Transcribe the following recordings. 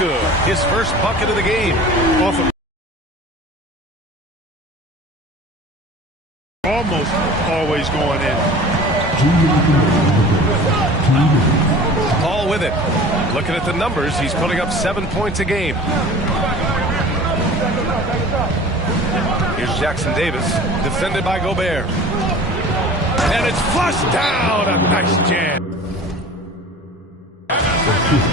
good. His first bucket of the game. Almost always going in. Paul with it. Looking at the numbers, he's putting up 7 points a game. Here's Jackson Davis, defended by Gobert. And it's flushed down. A nice jam.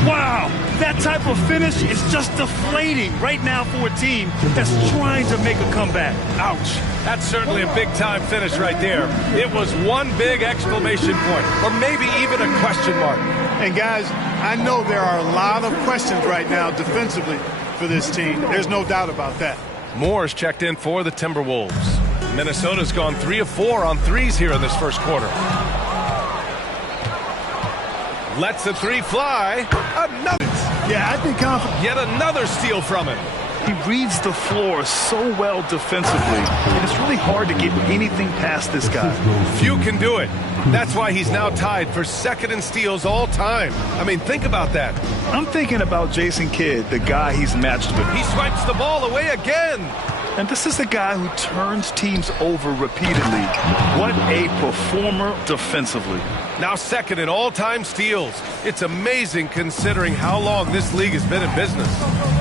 Wow, that type of finish is just deflating right now for a team that's trying to make a comeback. Ouch. That's certainly a big-time finish right there. It was one big exclamation point, or maybe even a question mark. And guys, I know there are a lot of questions right now defensively for this team. There's no doubt about that. Moore's checked in for the Timberwolves. Minnesota's gone 3 of 4 on threes here in this first quarter. Lets the three fly. Another. Yeah, I'd be confident. Yet another steal from him. He reads the floor so well defensively, and it's really hard to get anything past this guy. Few can do it. That's why he's now tied for second in steals all time. I mean, think about that. I'm thinking about Jason Kidd, the guy he's matched with. He swipes the ball away again. And this is a guy who turns teams over repeatedly. What a performer defensively. Now second in all-time steals. It's amazing considering how long this league has been in business.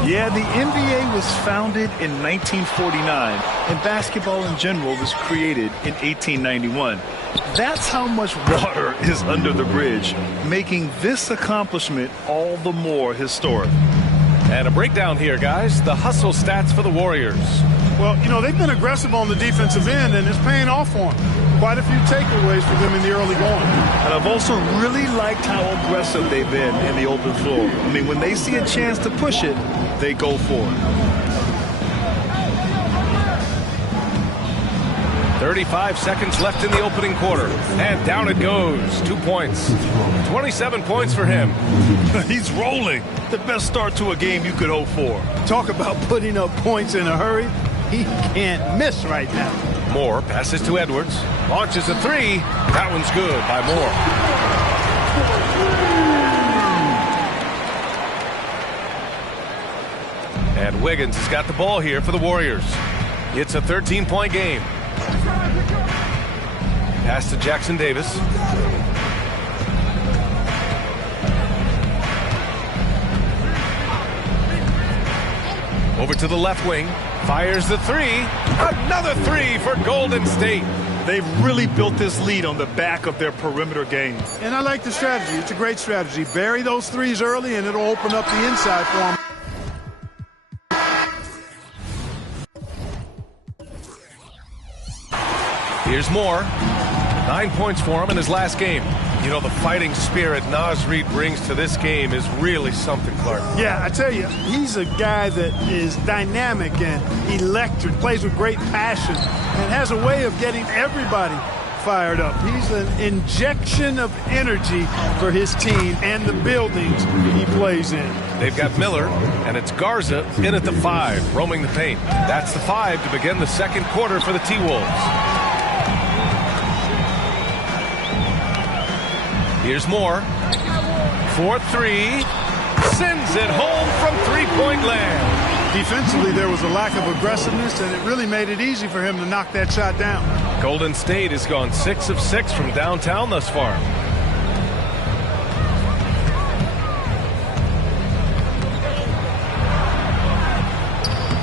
Yeah, the NBA was founded in 1949, and basketball in general was created in 1891. That's how much water is under the bridge, making this accomplishment all the more historic. And a breakdown here, guys. The hustle stats for the Warriors. Well, you know, they've been aggressive on the defensive end, and it's paying off for them. Quite a few takeaways for them in the early going. And I've also really liked how aggressive they've been in the open floor. I mean, when they see a chance to push it, they go for it. 35 seconds left in the opening quarter. And down it goes. 2 points. 27 points for him. He's rolling. The best start to a game you could hope for. Talk about putting up points in a hurry. He can't miss right now. Moore passes to Edwards. Launches a three. That one's good by Moore. And Wiggins has got the ball here for the Warriors. It's a 13-point game. Pass to Jackson Davis. Over to the left wing. Fires the three. Another three for Golden State. They've really built this lead on the back of their perimeter game. And I like the strategy. It's a great strategy. Bury those threes early, and it'll open up the inside for them. Here's Moore. 9 points for him in his last game. You know, the fighting spirit Naz Reid brings to this game is really something, Clark. Yeah, I tell you, he's a guy that is dynamic and electric, plays with great passion, and has a way of getting everybody fired up. He's an injection of energy for his team and the buildings he plays in. They've got Miller, and it's Garza in at the 5, roaming the paint. That's the 5 to begin the second quarter for the T-Wolves. Here's Moore. 4-3. Sends it home from three-point land. Defensively, there was a lack of aggressiveness, and it really made it easy for him to knock that shot down. Golden State has gone 6 of 6 from downtown thus far.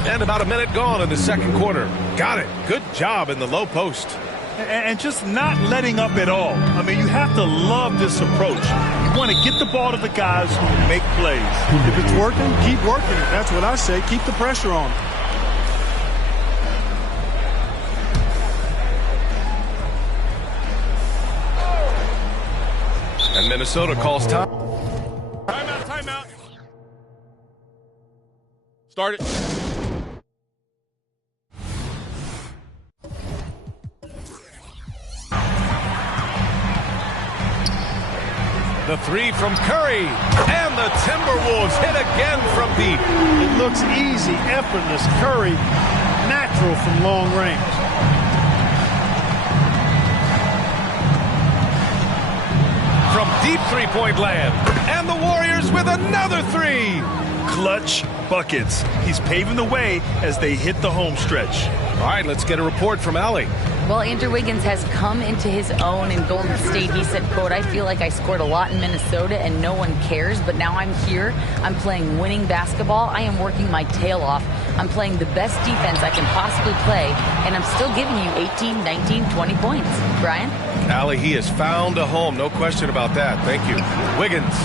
And about a minute gone in the second quarter. Got it. Good job in the low post. And just not letting up at all. I mean, you have to love this approach. You want to get the ball to the guys who make plays. If it's working, keep working it. That's what I say. Keep the pressure on. And Minnesota calls time. Timeout, timeout. Start it. The three from Curry, and the Timberwolves hit again from deep. It looks easy, effortless. Curry, natural from long range. From deep three-point land, and the Warriors with another three. clutch buckets. He's paving the way as they hit the home stretch. All right, let's get a report from Allie. Well, Andrew Wiggins has come into his own in Golden State. He said, quote, "I feel like I scored a lot in Minnesota and no one cares, but now I'm here. I'm playing winning basketball. I am working my tail off. I'm playing the best defense I can possibly play, and I'm still giving you 18, 19, 20 points." Brian? Allie, he has found a home. No question about that. Thank you. Wiggins.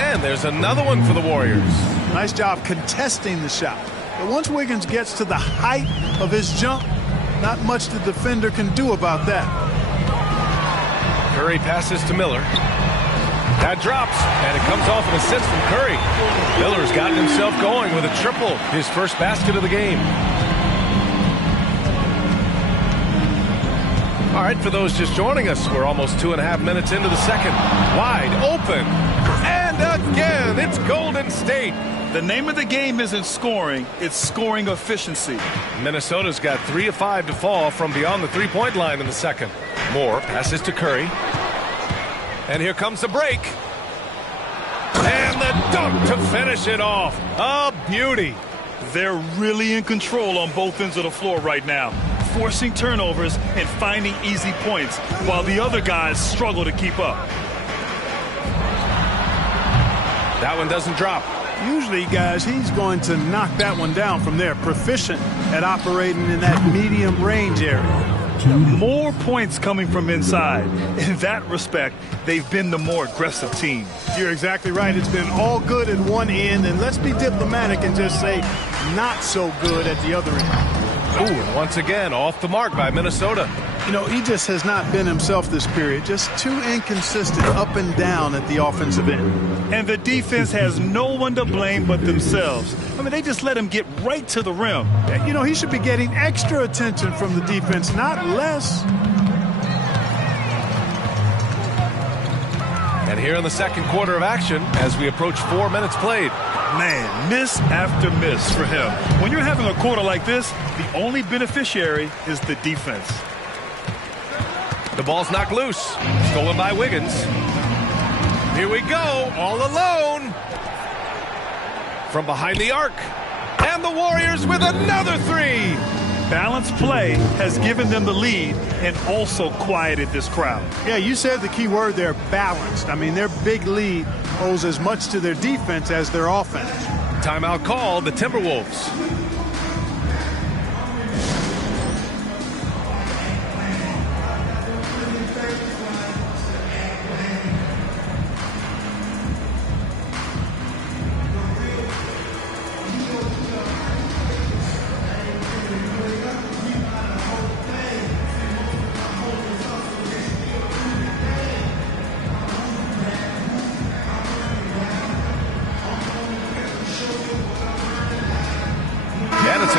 And there's another one for the Warriors. Nice job contesting the shot. But once Wiggins gets to the height of his jump, not much the defender can do about that. Curry passes to Miller. That drops, and it comes off an assist from Curry. Miller's gotten himself going with a triple, his first basket of the game. All right, for those just joining us, we're almost 2.5 minutes into the second. Wide open, and again, it's Golden State. The name of the game isn't scoring, it's scoring efficiency. Minnesota's got 3 of 5 to fall from beyond the three-point line in the second. Moore passes to Curry. And here comes the break. And the dunk to finish it off. A beauty. They're really in control on both ends of the floor right now, forcing turnovers and finding easy points while the other guys struggle to keep up. That one doesn't drop. Usually, guys, he's going to knock that one down from there. Proficient at operating in that medium range area. More points coming from inside. In that respect, they've been the more aggressive team. You're exactly right. It's been all good at one end, and let's be diplomatic and just say not so good at the other end. Ooh, and once again, off the mark by Minnesota. You know, he just has not been himself this period. Just too inconsistent up and down at the offensive end. And the defense has no one to blame but themselves. I mean, they just let him get right to the rim. You know, he should be getting extra attention from the defense, not less. And here in the second quarter of action, as we approach 4 minutes played. Man, miss after miss for him. When you're having a quarter like this, the only beneficiary is the defense. The ball's knocked loose. Stolen by Wiggins. Here we go, all alone. From behind the arc. And the Warriors with another three. Balanced play has given them the lead and also quieted this crowd. Yeah, you said the key word there, balanced. I mean, their big lead owes as much to their defense as their offense. Timeout called, the Timberwolves.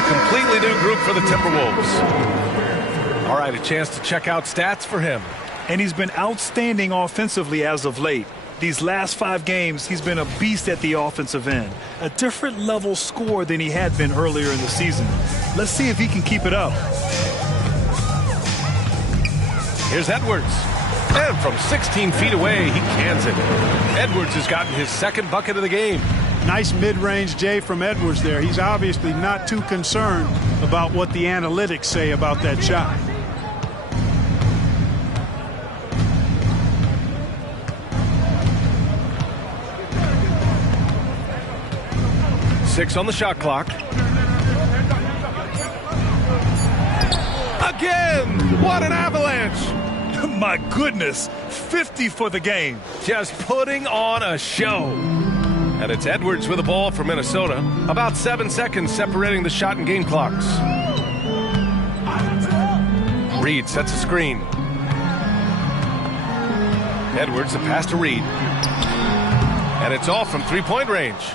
Completely new group for the Timberwolves. All right, a chance to check out stats for him. And he's been outstanding offensively as of late. These last 5 games, he's been a beast at the offensive end. A different level score than he had been earlier in the season. Let's see if he can keep it up. Here's Edwards. And from 16 feet away, he cans it. Edwards has gotten his second bucket of the game. Nice mid-range J from Edwards there. He's obviously not too concerned about what the analytics say about that shot. Six on the shot clock. Again! What an avalanche! My goodness, 50 for the game. Just putting on a show. And it's Edwards with the ball for Minnesota. About 7 seconds separating the shot and game clocks. Reed sets a screen. Edwards, the pass to Reed. And it's off from three-point range.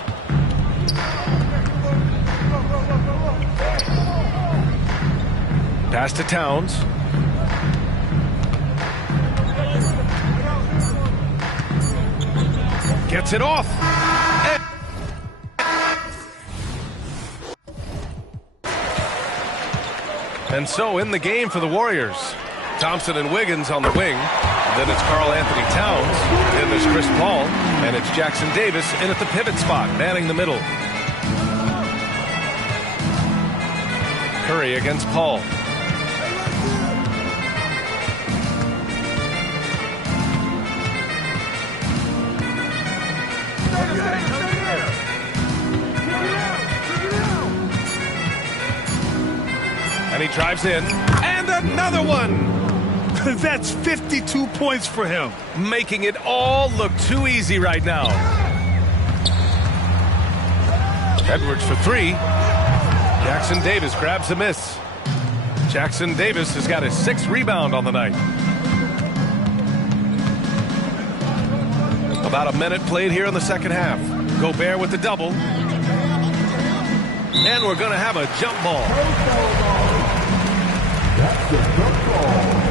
Pass to Towns. Gets it off. And so in the game for the Warriors, Thompson and Wiggins on the wing. Then it's Karl Anthony Towns. Then there's Chris Paul. And it's Jackson Davis in at the pivot spot, manning the middle. Curry against Paul. And he drives in. And another one! That's 52 points for him. Making it all look too easy right now. Edwards for three. Jackson Davis grabs a miss. Jackson Davis has got his 6th rebound on the night. About a minute played here in the second half. Gobert with the double. And we're going to have a jump ball. That's the jump ball.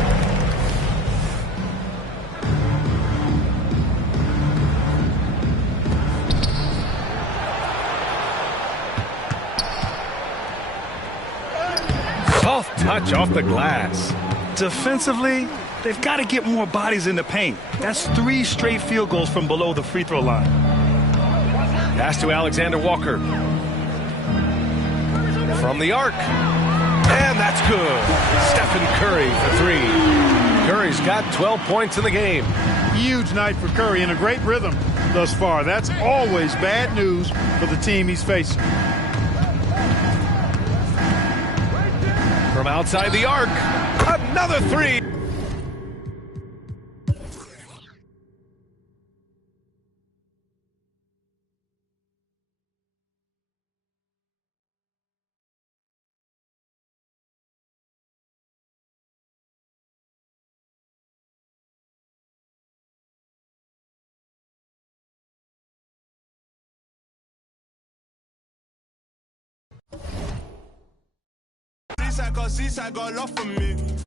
Soft touch off the glass. Defensively, they've got to get more bodies in the paint. That's 3 straight field goals from below the free throw line. Pass to Alexander Walker. From the arc. And that's good. Stephen Curry for 3. Curry's got 12 points in the game. Huge night for Curry and a great rhythm thus far. That's always bad news for the team he's facing. From outside the arc, another 3. Cause I got love for me.